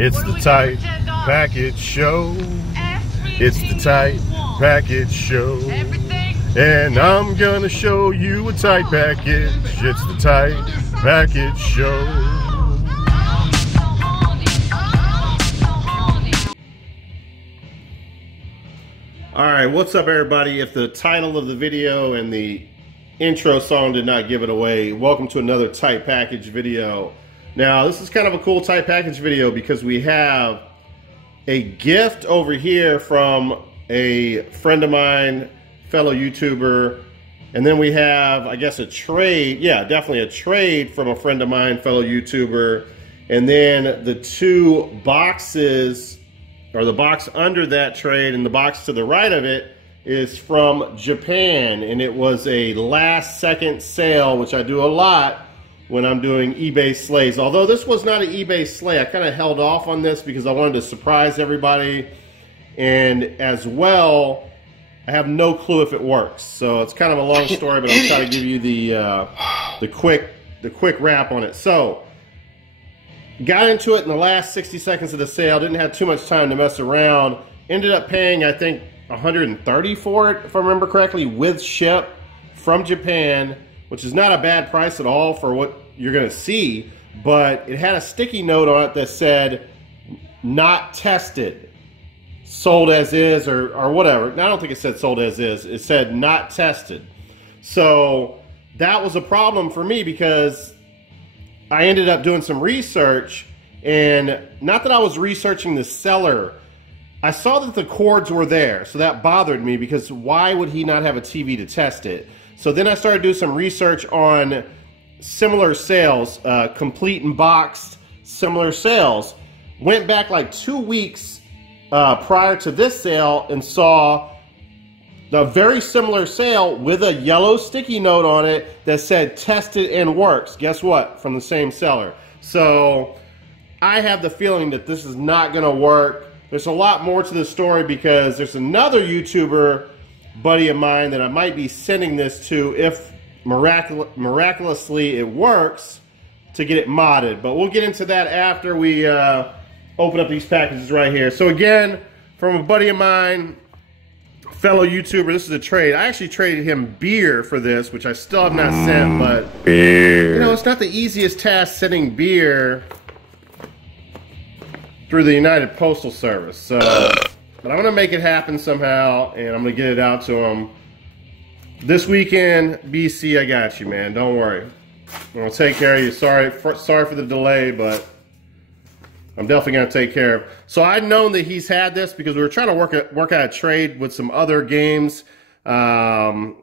It's the Tight Package Show. It's the Tight Package Show. And I'm gonna show you a tight package. It's the Tight Package Show. Alright, what's up everybody? If the title of the video and the intro song did not give it away, welcome to another Tight Package video. Now, this is kind of a cool Tight Package video because we have a gift over here from a friend of mine, fellow YouTuber, and then we have, I guess, a trade. Yeah, definitely a trade from a friend of mine, fellow YouTuber, and then the two boxes, or the box under that trade and the box to the right of it, is from Japan, and it was a last second sale, which I do a lot when I'm doing eBay slays. Although this was not an eBay slay, I kind of held off on this because I wanted to surprise everybody, and as well, I have no clue if it works. So it's kind of a long story, but I'll try to give you the quick wrap on it. So got into it in the last 60 seconds of the sale, didn't have too much time to mess around, ended up paying, I think, $130 for it, if I remember correctly, with ship from Japan, which is not a bad price at all for what you're going to see, but it had a sticky note on it that said, not tested, sold as is, or whatever. I don't think it said sold as is. It said not tested. So that was a problem for me because I ended up doing some research, and not that I was researching the seller. I saw that the cords were there, so that bothered me because why would he not have a TV to test it? So then I started to do some research on similar sales, complete and boxed similar sales. Went back like 2 weeks prior to this sale and saw a very similar sale with a yellow sticky note on it that said tested and works. Guess what? From the same seller. So I have the feeling that this is not going to work. There's a lot more to the story because there's another YouTuber buddy of mine that I might be sending this to if miraculously it works, to get it modded. But we'll get into that after we open up these packages right here. So again, from a buddy of mine, fellow YouTuber, this is a trade. I actually traded him beer for this, which I still have not sent, but beer. You know, it's not the easiest task sending beer through the United Postal Service. So, but I'm gonna make it happen somehow, and I'm gonna get it out to him this weekend. BC, I got you, man. Don't worry. I'm gonna take care of you. Sorry for the delay, but I'm definitely gonna take care of it. So I'd known that he's had this because we were trying to work out a trade with some other games. Can't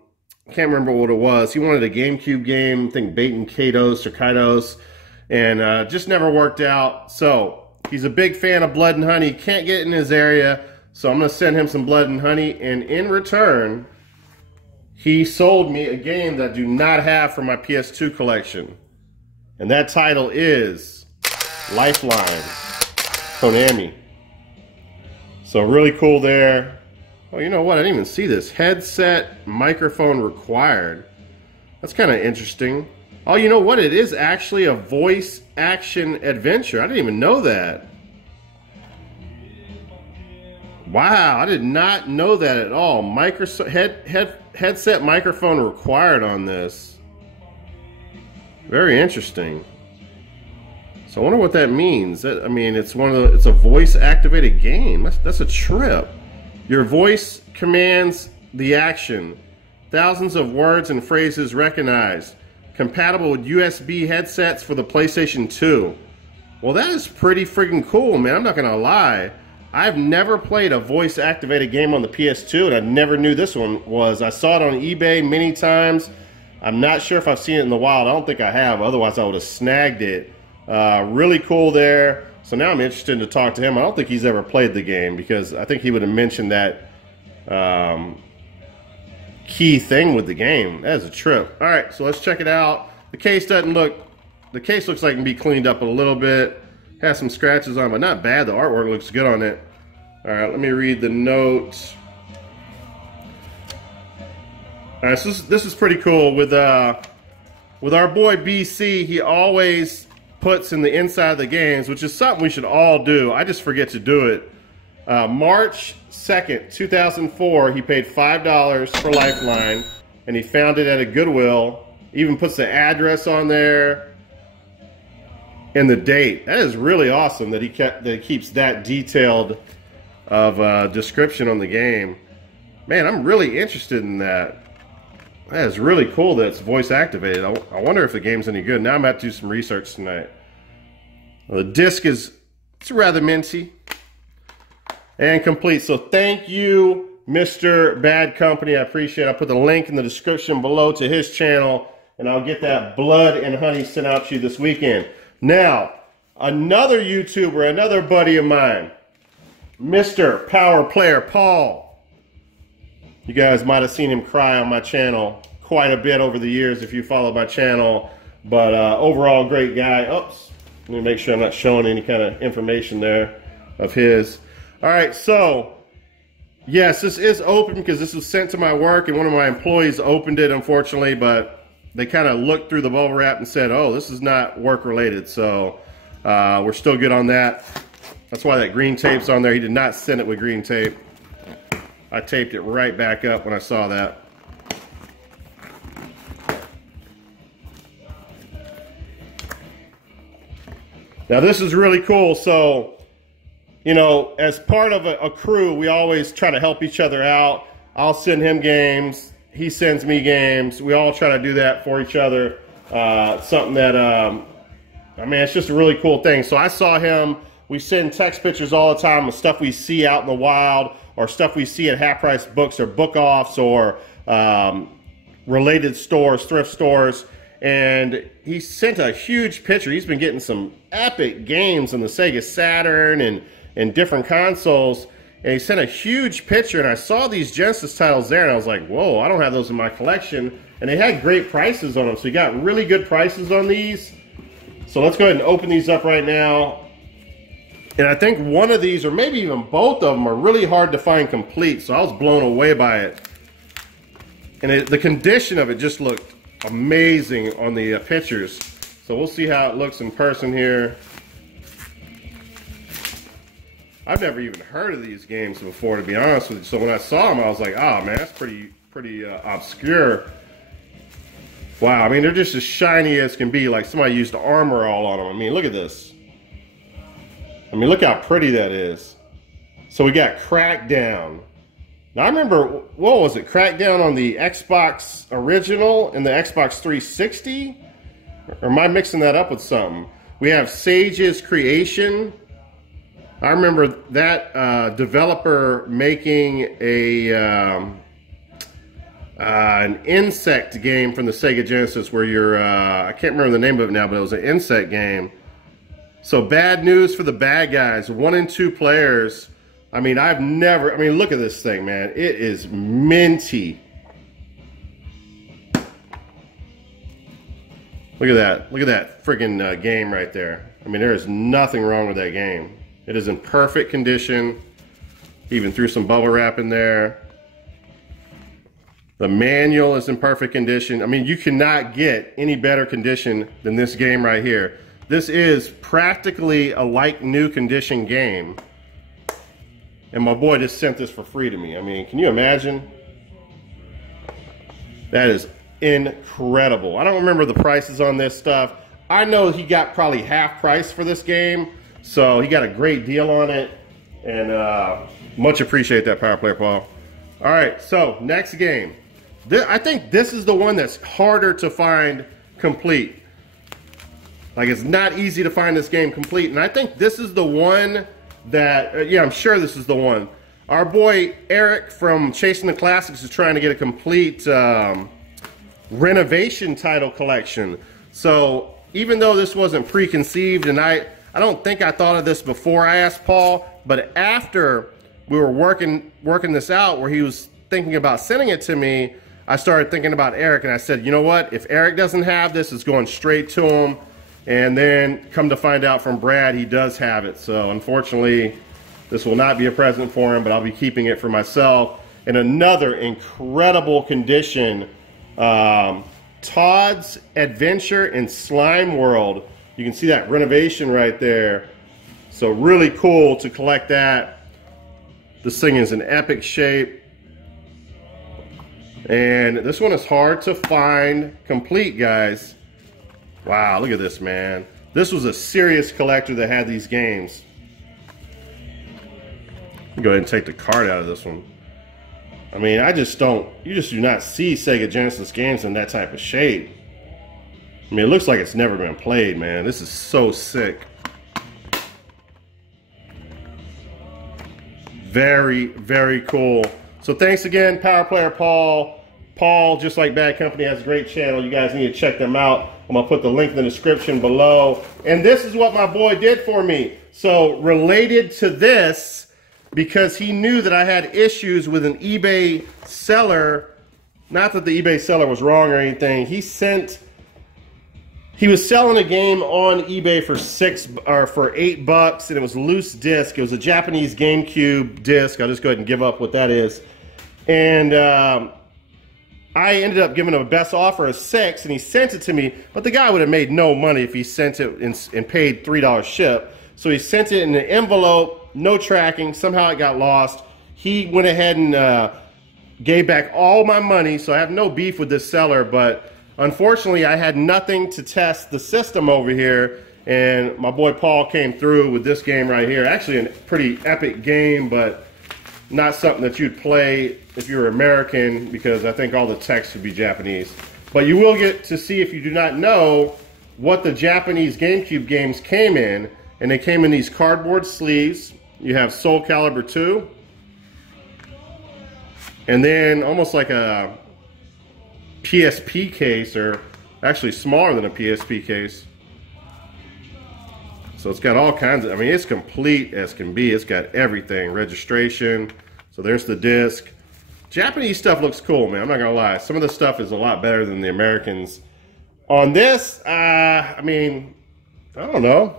remember what it was. He wanted a GameCube game, I think Bait and Kaitos or Kaitos, and just never worked out. So he's a big fan of Blood and Honey. Can't get in his area, so I'm going to send him some Blood and Honey. And in return, he sold me a game that I do not have for my PS2 collection. And that title is Lifeline, Konami. So really cool there. Oh, you know what? I didn't even see this. Headset microphone required. That's kind of interesting. Oh, you know what? It is actually a voice action adventure. I didn't even know that. Wow, I did not know that at all. Headset microphone required on this. Very interesting. So I wonder what that means. I mean, it's a voice activated game. That's a trip. Your voice commands the action. Thousands of words and phrases recognized. Compatible with USB headsets for the PlayStation 2. Well, that is pretty freaking cool, man. I'm not gonna lie. I've never played a voice-activated game on the PS2, and I never knew this one was. I saw it on eBay many times. I'm not sure if I've seen it in the wild. I don't think I have. Otherwise, I would have snagged it. Really cool there. So now I'm interested to talk to him. I don't think he's ever played the game because I think he would have mentioned that key thing with the game. That is a trip. All right, so let's check it out. The case doesn't look, the case looks like it can be cleaned up a little bit. Has some scratches on, but not bad. The artwork looks good on it. All right, let me read the notes. All right, so this is pretty cool. With our boy BC, he always puts in the inside of the games, which is something we should all do. I just forget to do it. March 2nd, 2004, he paid $5 for Lifeline, and he found it at a Goodwill. Even puts the address on there and the date. That is really awesome that he keeps that detailed of description on the game. Man, I'm really interested in that. That is really cool that it's voice activated. I wonder if the game's any good. Now I'm about to do some research tonight. Well, the disc it's rather minty and complete. So thank you, Mr. Bad Company. I appreciate it. I'll put the link in the description below to his channel, and I'll get that blood and honey sent out to you this weekend. Now, another YouTuber, another buddy of mine, Mr. Power Player Paul. You guys might have seen him cry on my channel quite a bit over the years if you follow my channel. But overall, great guy. Oops. Let me make sure I'm not showing any kind of information there of his. All right, so, yes, this is open because this was sent to my work, and one of my employees opened it, unfortunately, but they kind of looked through the bubble wrap and said, oh, this is not work-related. So we're still good on that. That's why that green tape's on there. He did not send it with green tape. I taped it right back up when I saw that. Now this is really cool. So, you know, as part of a crew, we always try to help each other out. I'll send him games. He sends me games. We all try to do that for each other. Something that, I mean, it's just a really cool thing. So I saw him. We send text pictures all the time of stuff we see out in the wild, or stuff we see at half-price books or book-offs or related stores, thrift stores. And he sent a huge picture. He's been getting some epic games on the Sega Saturn and different consoles. And he sent a huge picture, and I saw these Genesis titles there, and I was like, whoa, I don't have those in my collection. And they had great prices on them, so you got really good prices on these. So let's go ahead and open these up right now. And I think one of these, or maybe even both of them, are really hard to find complete, so I was blown away by it. And the condition of it just looked amazing on the pictures. So we'll see how it looks in person here. I've never even heard of these games before, to be honest with you. So when I saw them, I was like, oh man, that's pretty obscure. Wow, I mean, they're just as shiny as can be, like somebody used armor all on them. I mean, look at this. I mean, look how pretty that is. So we got Crackdown. Now I remember, what was it? Crackdown on the Xbox original and the Xbox 360? Or am I mixing that up with something? We have Sage's Creation. I remember that developer making an insect game from the Sega Genesis where you're, I can't remember the name of it now, but it was an insect game. So bad news for the bad guys. 1 and 2 players. I mean, look at this thing, man. It is minty. Look at that. Look at that freaking game right there. I mean, there is nothing wrong with that game. It is in perfect condition. Even threw some bubble wrap in there. The manual is in perfect condition. I mean, you cannot get any better condition than this game right here. This is practically a like new condition game. And my boy just sent this for free to me. I mean, can you imagine? That is incredible. I don't remember the prices on this stuff. I know he got probably half price for this game. So he got a great deal on it. And much appreciate that, Power Player Paul. All right, so next game. I think this is the one that's harder to find complete. Like, it's not easy to find this game complete. And I think this is the one that, yeah, I'm sure this is the one. Our boy Eric from Chasing the Classics is trying to get a complete renovation title collection. So even though this wasn't preconceived, and I don't think I thought of this before I asked Paul, but after we were working this out where he was thinking about sending it to me, I started thinking about Eric, and I said, you know what? If Eric doesn't have this, it's going straight to him. And then come to find out from Brad, he does have it. So unfortunately, this will not be a present for him, but I'll be keeping it for myself. In another incredible condition, Todd's Adventure in Slime World. You can see that renovation right there. So really cool to collect that. This thing is in epic shape. And this one is hard to find complete, guys. Wow, look at this, man. This was a serious collector that had these games. Go ahead and take the card out of this one. I mean, you just do not see Sega Genesis games in that type of shape. I mean, it looks like it's never been played, man. This is so sick. Very, very cool. So thanks again, Power Player Paul. Paul, just like Bad Company, has a great channel. You guys need to check them out. I'm going to put the link in the description below. And this is what my boy did for me. So related to this, because he knew that I had issues with an eBay seller, not that the eBay seller was wrong or anything, he was selling a game on eBay for $8, and it was loose disc. It was a Japanese GameCube disc. I'll just go ahead and give up what that is. And I ended up giving him a best offer of $6, and he sent it to me. But the guy would have made no money if he sent it and paid $3 ship. So he sent it in an envelope, no tracking. Somehow it got lost. He went ahead and gave back all my money. So I have no beef with this seller, but unfortunately, I had nothing to test the system over here, and my boy Paul came through with this game right here. Actually, a pretty epic game, but not something that you'd play if you're American, because I think all the text would be Japanese. But you will get to see, if you do not know, what the Japanese GameCube games came in, and they came in these cardboard sleeves. You have Soul Calibur 2, and then almost like a PSP case, or actually smaller than a PSP case. So it's got all kinds of, I mean, it's complete as can be. It's got everything, registration. So there's the disc. Japanese stuff looks cool, man. I'm not gonna lie. Some of the stuff is a lot better than the Americans. On this, I mean, I don't know.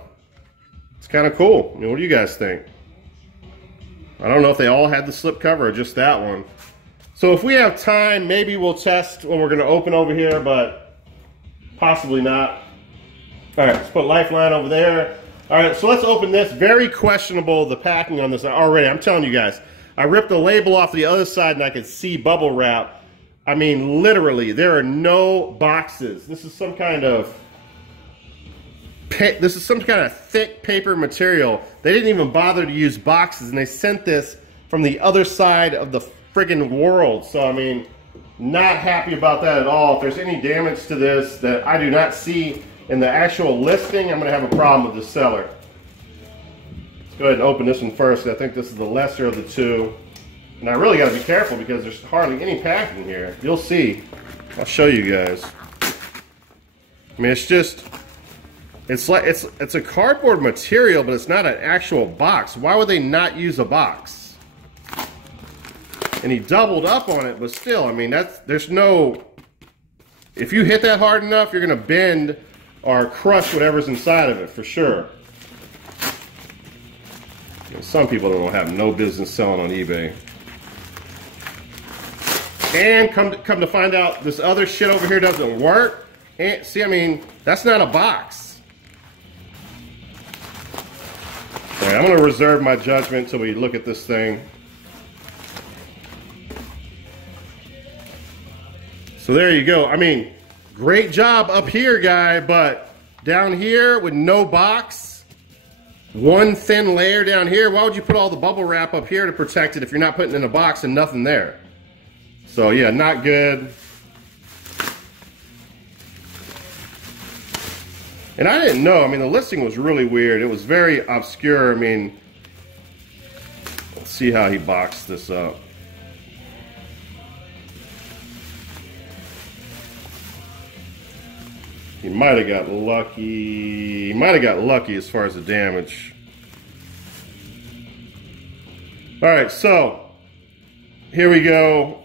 It's kind of cool. I mean, what do you guys think? I don't know if they all had the slip cover or just that one. So if we have time, maybe we'll test when we're going to open over here, but possibly not. All right, let's put Lifeline over there. All right, so let's open this. Very questionable, the packing on this already. I'm telling you guys, I ripped the label off the other side and I could see bubble wrap. I mean, literally, there are no boxes. This is some kind of thick paper material. They didn't even bother to use boxes, and they sent this from the other side of the friggin' world. So I mean, not happy about that at all. If there's any damage to this that I do not see in the actual listing, I'm gonna have a problem with the seller. Let's go ahead and open this one first. I think this is the lesser of the two. And I really gotta be careful because there's hardly any packing here. You'll see. I'll show you guys. I mean, it's just, it's a cardboard material, but it's not an actual box. Why would they not use a box? And he doubled up on it, but still, I mean, there's no, if you hit that hard enough, you're gonna bend or crush whatever's inside of it, for sure. And some people don't have no business selling on eBay. And come to find out, this other shit over here doesn't work. And see, I mean, that's not a box. All right, I'm gonna reserve my judgment until we look at this thing. So there you go. I mean, great job up here, guy, but down here with no box, one thin layer down here, why would you put all the bubble wrap up here to protect it if you're not putting it in a box and nothing there? So yeah, not good. And I didn't know, I mean, the listing was really weird. It was very obscure. I mean, let's see how he boxed this up. He might have got lucky. He might have got lucky as far as the damage. All right, so here we go.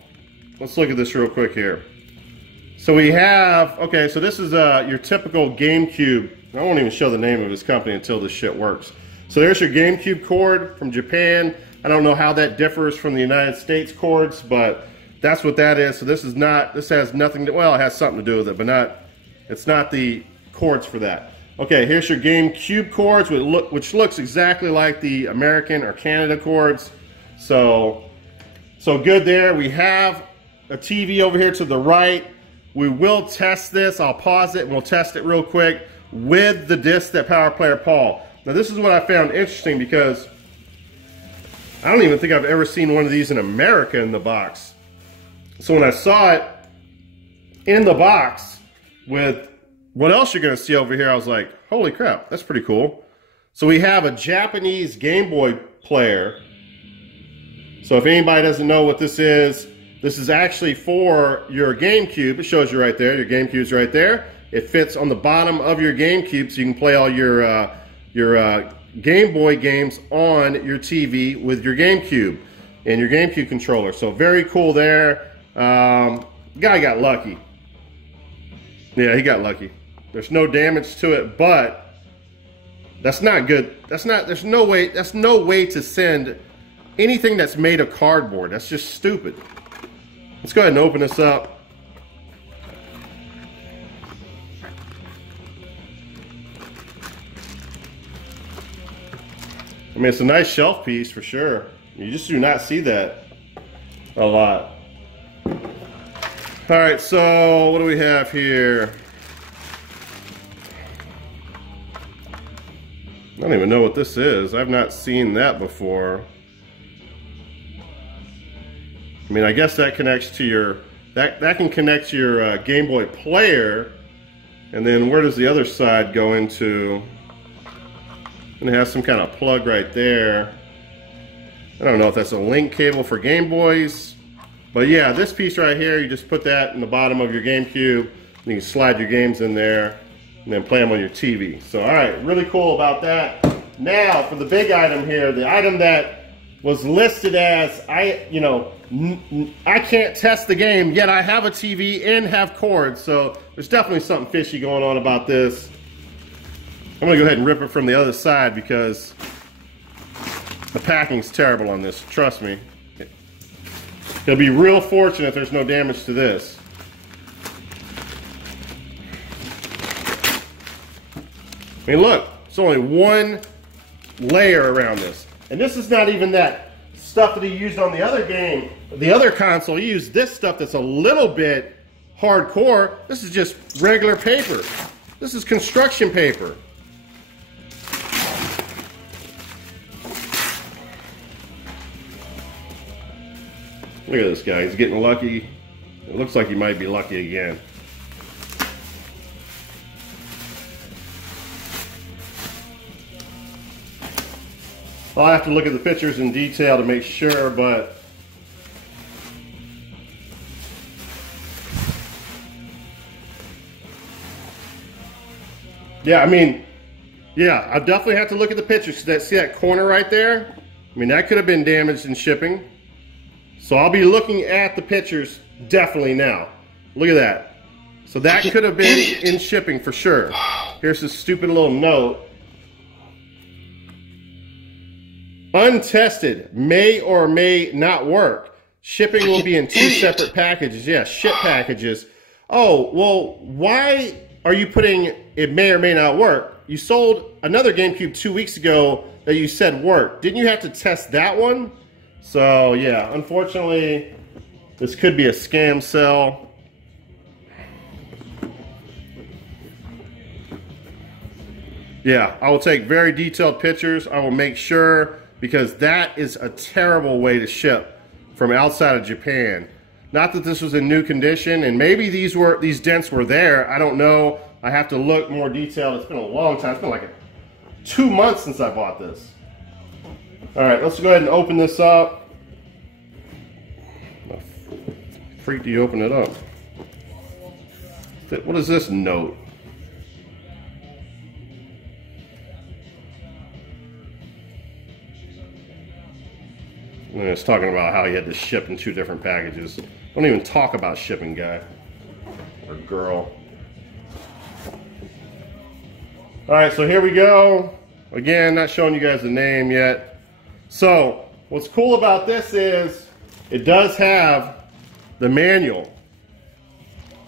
Let's look at this real quick here. So we have, okay, so this is your typical GameCube. I won't even show the name of this company until this shit works. So there's your GameCube cord from Japan. I don't know how that differs from the United States cords, but that's what that is. So this is not, this has nothing to, well, it has something to do with it, but not, it's not the cords for that. Okay, here's your GameCube cords, which looks exactly like the American or Canada cords. So good there. We have a TV over here to the right. We will test this. I'll pause it and we'll test it real quick with the disc that Power Player Paul. Now this is what I found interesting because I don't even think I've ever seen one of these in America in the box. So when I saw it in the box with what else you're going to see over here, I was like, holy crap, that's pretty cool. So we have a Japanese Game Boy player. So if anybody doesn't know what this is actually for your GameCube. It shows you right there. Your GameCube's right there. It fits on the bottom of your GameCube so you can play all your Game Boy games on your TV with your GameCube and your GameCube controller. So very cool there. Guy got lucky. Yeah, he got lucky. There's no damage to it, but that's not good. There's no way to send anything that's made of cardboard. That's just stupid. Let's go ahead and open this up. I mean, it's a nice shelf piece for sure. You just do not see that a lot. All right, so what do we have here? I don't even know what this is. I've not seen that before. I mean, I guess that connects to your, that can connect to your Game Boy player. And then where does the other side go into? And it has some kind of plug right there. I don't know if that's a link cable for Game Boys. But yeah, this piece right here, you just put that in the bottom of your GameCube. You can slide your games in there and then play them on your TV. So, all right, really cool about that. Now, for the big item here, the item that was listed as, I can't test the game, yet I have a TV and have cords. So there's definitely something fishy going on about this. I'm gonna go ahead and rip it from the other side because the packing's terrible on this, trust me. It'll be real fortunate if there's no damage to this. I mean, look, it's only one layer around this. And this is not even that stuff that he used on the other game, the other console. He used this stuff that's a little bit hardcore. This is just regular paper. This is construction paper. Look at this guy, he's getting lucky. It looks like he might be lucky again. I'll have to look at the pictures in detail to make sure, but yeah, I mean, yeah, I definitely have to look at the pictures. See that corner right there? I mean, that could have been damaged in shipping. So I'll be looking at the pictures definitely now. Look at that. So that could have been in shipping for sure. Here's this stupid little note. Untested, may or may not work. Shipping will be in 2 separate packages. Yeah, ship packages. Oh, well, why are you putting it may or may not work? You sold another GameCube 2 weeks ago that you said worked. Didn't you have to test that one? So yeah, unfortunately, this could be a scam sell. Yeah, I will take very detailed pictures. I will make sure, because that is a terrible way to ship from outside of Japan. Not that this was in new condition, and maybe these dents were there. I don't know. I have to look more detailed. It's been a long time. It's been like 2 months since I bought this. All right, let's go ahead and open this up. How the freak do you open it up? What is this note? And it's talking about how he had to ship in 2 different packages. Don't even talk about shipping, guy or girl. All right, so here we go. Again, not showing you guys the name yet. So what's cool about this is it does have the manual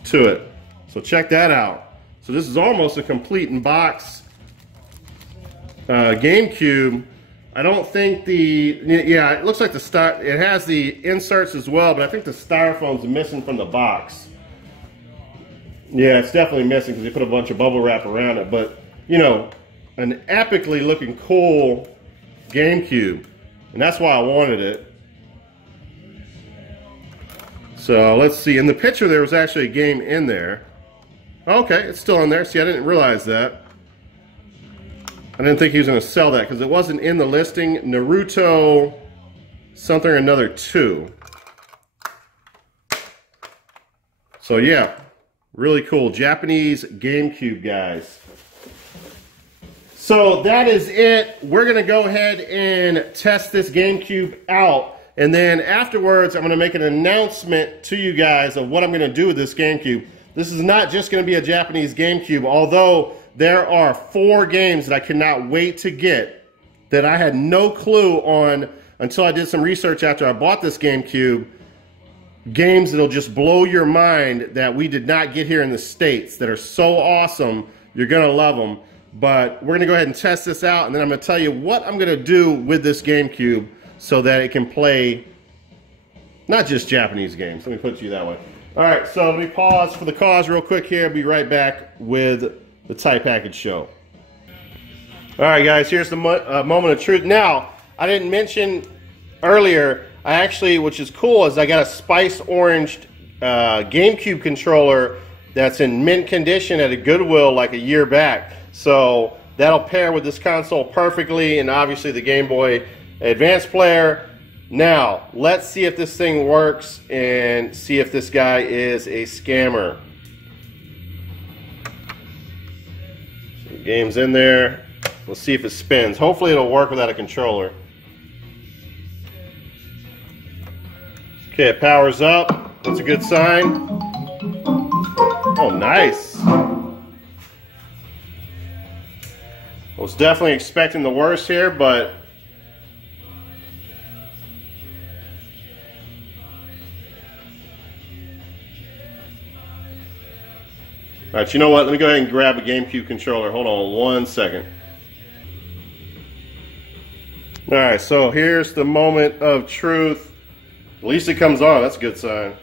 to it. So check that out. So this is almost a complete in box. GameCube, I don't think yeah, it looks like it has the inserts as well, but I think the styrofoam's missing from the box. Yeah, it's definitely missing because they put a bunch of bubble wrap around it, but you know, an epically looking cool GameCube, and that's why I wanted it. So let's see, in the picture there was actually a game in there. Okay, it's still in there. See, I didn't realize that. I didn't think he was going to sell that because it wasn't in the listing. Naruto something or another 2. So yeah, really cool. Japanese GameCube, guys. So that is it. We're going to go ahead and test this GameCube out. And then afterwards, I'm going to make an announcement to you guys of what I'm going to do with this GameCube. This is not just going to be a Japanese GameCube, although there are 4 games that I cannot wait to get that I had no clue on until I did some research after I bought this GameCube. Games that'll just blow your mind that we did not get here in the States that are so awesome. You're going to love them. But we're going to go ahead and test this out, and then I'm going to tell you what I'm going to do with this GameCube so that it can play not just Japanese games. Let me put it to you that way. All right, so let me pause for the cause real quick here. I'll be right back with the Tight Package Show. All right, guys, here's the moment of truth. Now, I didn't mention earlier, I actually, which is cool, is I got a spice oranged GameCube controller that's in mint condition at a Goodwill like a year back. So that'll pair with this console perfectly, and obviously the Game Boy Advance player. Now, let's see if this thing works and see if this guy is a scammer. So the game's in there. We'll see if it spins. Hopefully it'll work without a controller. Okay, it powers up. That's a good sign. Oh, nice. I was definitely expecting the worst here, but all right, you know what? Let me go ahead and grab a GameCube controller. Hold on 1 second. All right, so here's the moment of truth. At least it comes on. That's a good sign.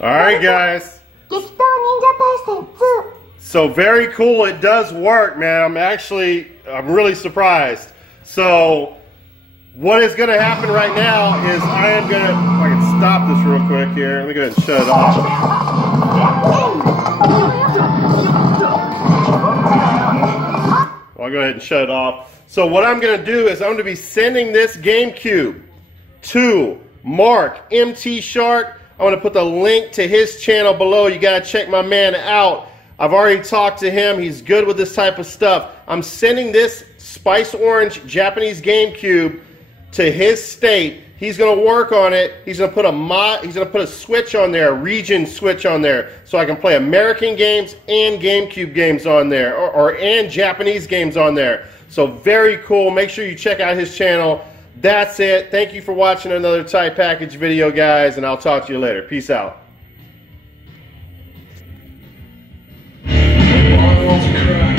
Alright guys, so very cool, it does work, man. I'm really surprised. So what is going to happen right now is I am going to, if I can stop this real quick here, let me go ahead and shut it off. I'll go ahead and shut it off. So what I'm going to do is I'm going to be sending this GameCube to Mark MT Shark. I want to put the link to his channel below. You got to check my man out. I've already talked to him. He's good with this type of stuff. I'm sending this Spice Orange Japanese GameCube to his state. He's going to work on it. He's going to put a switch on there, a region switch on there, so I can play American games and GameCube games on there, and Japanese games on there. So very cool. Make sure you check out his channel. That's it. Thank you for watching another Tight Package video, guys, and I'll talk to you later. Peace out. Christ.